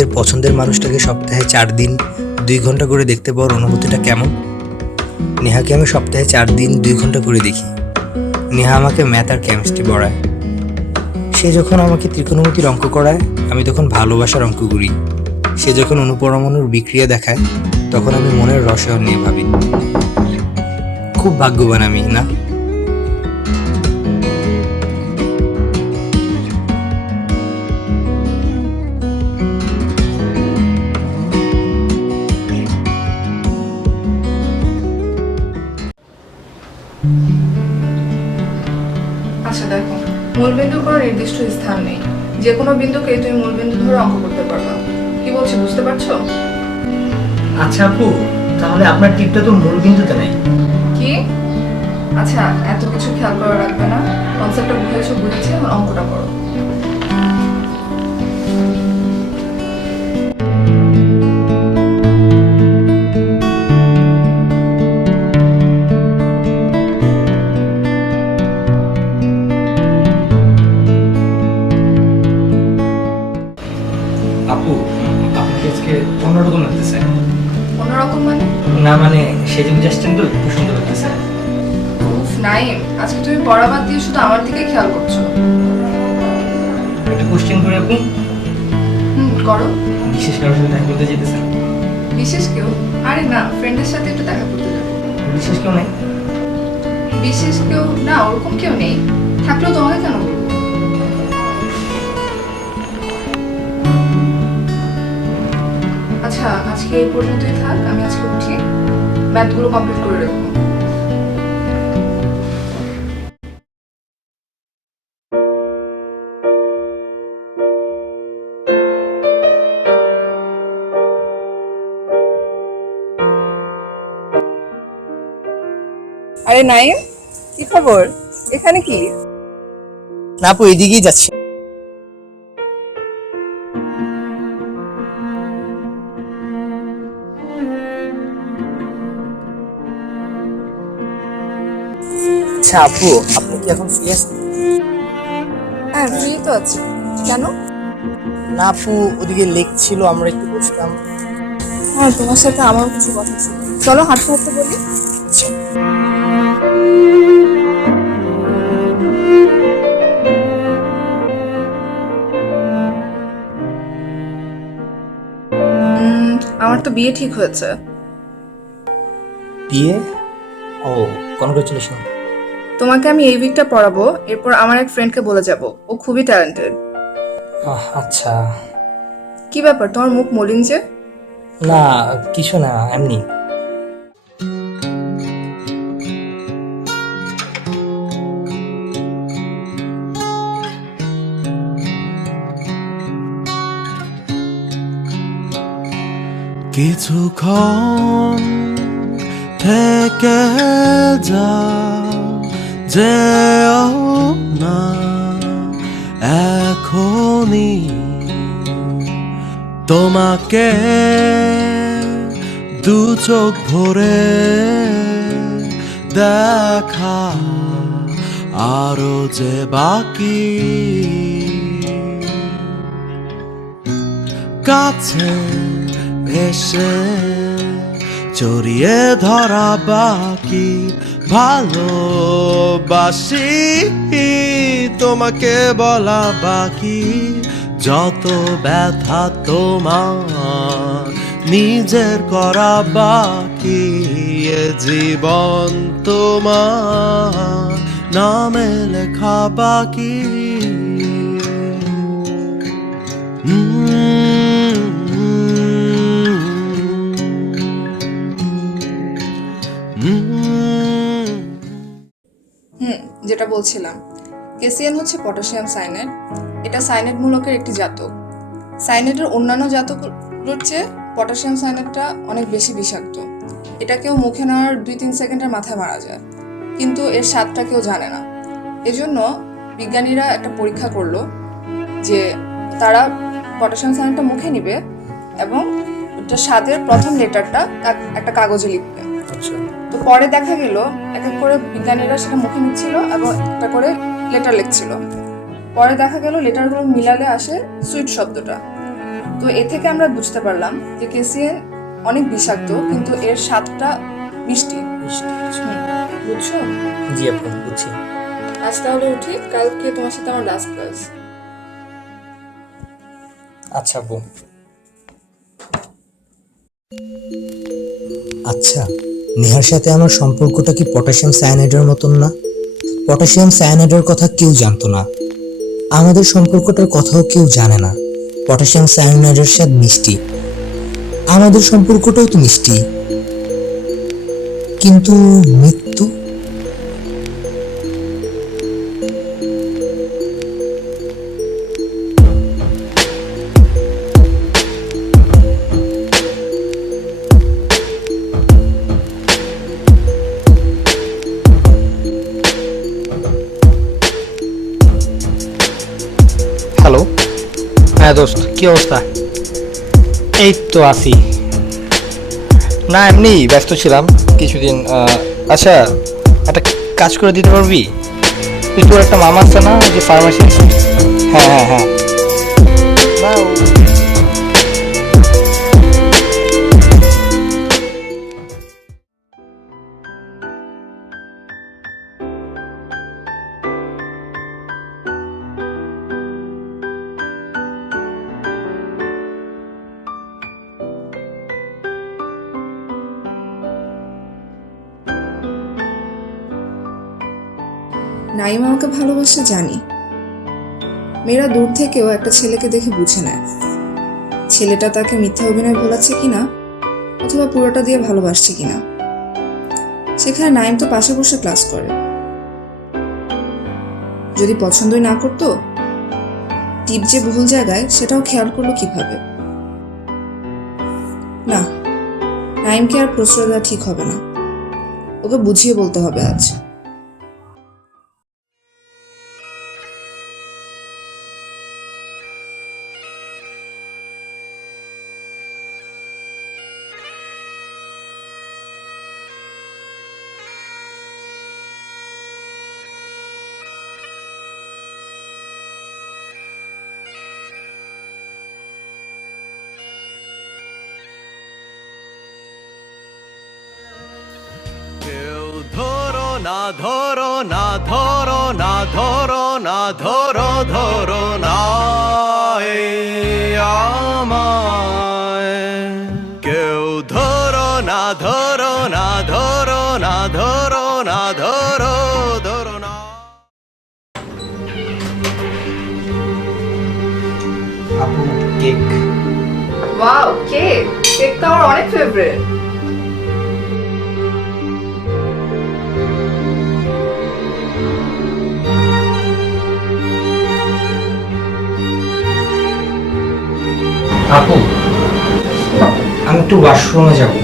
নিজের পছন্দের মানুষটাকে সপ্তাহে 4 দিন 2 ঘন্টা করে দেখতে পাওয়ার অনুভূতিটা কেমন? নেহাকে আমি সপ্তাহে 4 দিন 2 ঘন্টা করে দেখি। নেহা আমাকে ম্যাথ আর কেমিস্ট্রি পড়ায়। সে যখন আমাকে ত্রিকোণমিতির অঙ্ক করায়, আমি তখন ভালোবাসার অঙ্ক করি। সে যখন অণুপরমাণুর বিক্রিয়া দেখায়, তখন আমি মনের রসায়ন নিয়ে ভাবি। খুব ভাগ্যবান আমি, না? আচ্ছা দেখো, মূলবিন্দুর কোনো নির্দিষ্ট স্থান নেই। যে কোনো বিন্দুকে তুমি মূলবিন্দু ধরে অঙ্ক করতে পারবা। কি বলছি বুঝতে পারছো? আচ্ছা আপু, তাহলে আপনার টিপটা তো মূল বিন্দুতে নাই। কি? আচ্ছা, এত কিছু খেয়াল করা রাখবে না। কনসেপ্টটা বুঝেছি, আমার অঙ্কটা করো। আপু, আপনাকে আজকে অন্যরকম লাগতেছে। অন্যরকম মানে? না মানে সেদিন যাচ্ছেন তো একটু সুন্দর লাগতেছে। উফ নাইম, আজকে তুমি পড়া বাদ দিয়ে শুধু আমার দিকে খেয়াল করছো। একটা কোশ্চেন করে আপু, করো। বিশেষ কারোর সাথে দেখা করতে যেতেছেন? বিশেষ কেউ? আরে না, ফ্রেন্ডের সাথে একটু দেখা করতে যাবো। বিশেষ কেউ নাই? বিশেষ কেউ না, ওরকম কেউ নেই। থাকলেও তোমাকে কেন বলবো? আচ্ছা, আজকে এই পর্যন্তই থাক। আমি আজকে উঠি, ম্যাথগুলো কমপ্লিট করে রাখবো। আরে নাইম, কি খবর? এখানে কি? না আপু, এদিকেই যাচ্ছে। আচ্ছা আপু, আপনি কি এখন ফ্রি আছেন? হ্যাঁ, ফ্রি তো আছি। কেন? না আপু, ওদিকে লেক ছিল, আমরা একটু বসতাম। হ্যাঁ, তোমার সাথে আমারও কিছু কথা ছিল। চলো হাঁটতে হাঁটতে বলি। আচ্ছা। আমার তো বিয়ে ঠিক হয়েছে। বিয়ে? ও, কনগ্রাচুলেশন। তোমাকে আমি এই উইকটা পড়াবো, এরপর আমার এক ফ্রেন্ডকে বলে যাব। ও খুবই ট্যালেন্টেড। আচ্ছা। কি ব্যাপার, তোমার মুখ মলিন যে? না, কিছু না, এমনি। কিছুক্ষণ থেকে যাও, যেও না এখনই, তোমাকে দু চোখ ভরে দেখা আরো যে বাকি, কাছে এসে জড়িয়ে ধরা বাকি, ভালোবাসি তোমাকে বলা বাকি, যত ব্যথা তোমার নিজের করা বাকি, এ জীবন তোমার নামে লেখা বাকি। যেটা বলছিলাম, কেসিয়ান হচ্ছে পটাশিয়াম সায়ানাইড। এটা সায়ানাইড মূলকের একটি জাতক। সায়ানাইডের অন্যান্য জাতকগুলোর চেয়ে পটাশিয়াম সায়ানাইডটা অনেক বেশি বিষাক্ত। এটা কেউ মুখে নেওয়ার 2-3 সেকেন্ডের মাথায় মারা যায়, কিন্তু এর স্বাদটা কেউ জানে না। এজন্য বিজ্ঞানীরা একটা পরীক্ষা করলো যে তারা পটাশিয়াম সায়ানাইডটা মুখে নিবে এবং ওটা স্বাদের প্রথম লেটারটা একটা কাগজে লিখবে। তো পরে দেখা গেল এক এক করে বিজ্ঞানীরা সেটা মুখে নিচ্ছিল এবং একটা করে লেটার লিখছিল। পরে দেখা গেল লেটারগুলো মিলালে আসে সুইট শব্দটা। তো এ থেকে আমরা বুঝতে পারলাম যে কেসিএন অনেক বিষাক্ত কিন্তু এর স্বাদটা মিষ্টি। বুঝছো? জি আপু, বুঝছি। আজ তাহলে উঠি, কালকে তোমার সাথে আমার লাস্ট ক্লাস। আচ্ছা আপু। আচ্ছা, নেহার সাথে আমার সম্পর্কটা কি পটাশিয়াম সায়ানাইডের মতন না? পটাশিয়াম সায়ানাইডের কথা কেউ জানতো না, আমাদের সম্পর্কটার কথাও কেউ জানে না। পটাশিয়াম সায়ানাইডের স্বাদ মিষ্টি, আমাদের সম্পর্কটাও তো মিষ্টি, কিন্তু মৃত্যু। হ্যালো। হ্যাঁ দোস্ত, কি অবস্থা? এই তো আছি। না এমনি ব্যস্ত ছিলাম কিছুদিন। আচ্ছা, একটা কাজ করে দিতে পারবি? তুই তোর একটা মামা আছে না, যে ফার্মাসি? হ্যাঁ হ্যাঁ হ্যাঁ। না নাইম আমাকে ভালোবাসে জানি, মেয়েরা দূর থেকেও একটা ছেলেকে দেখে বুঝে নেয় ছেলেটা তাকে মিথ্যা অভিনয় ভোলাচ্ছে কিনা অথবা পুরোটা দিয়ে ভালোবাসছে কিনা। সেখানে নাইম তো পাশে বসে ক্লাস করে, যদি পছন্দই না করতো টিপ যে ভুল জায়গায় সেটাও খেয়াল করলো কিভাবে? না, নাইমকে আর প্রশ্রয় দেওয়া ঠিক হবে না, ওকে বুঝিয়ে বলতে হবে আজ। কেউ ধরো না ধরো না ধরো না ধরো না ধরো ধরো না এই আমায়। কেউ ধরো না ধরো না ধরো না ধরো না ধরো ধরো না। আপু, কেক। Wow, cake! কেক তো আমার অনেক ফেভারিট। আপু, আমি একটু ওয়াশরুমে যাবো।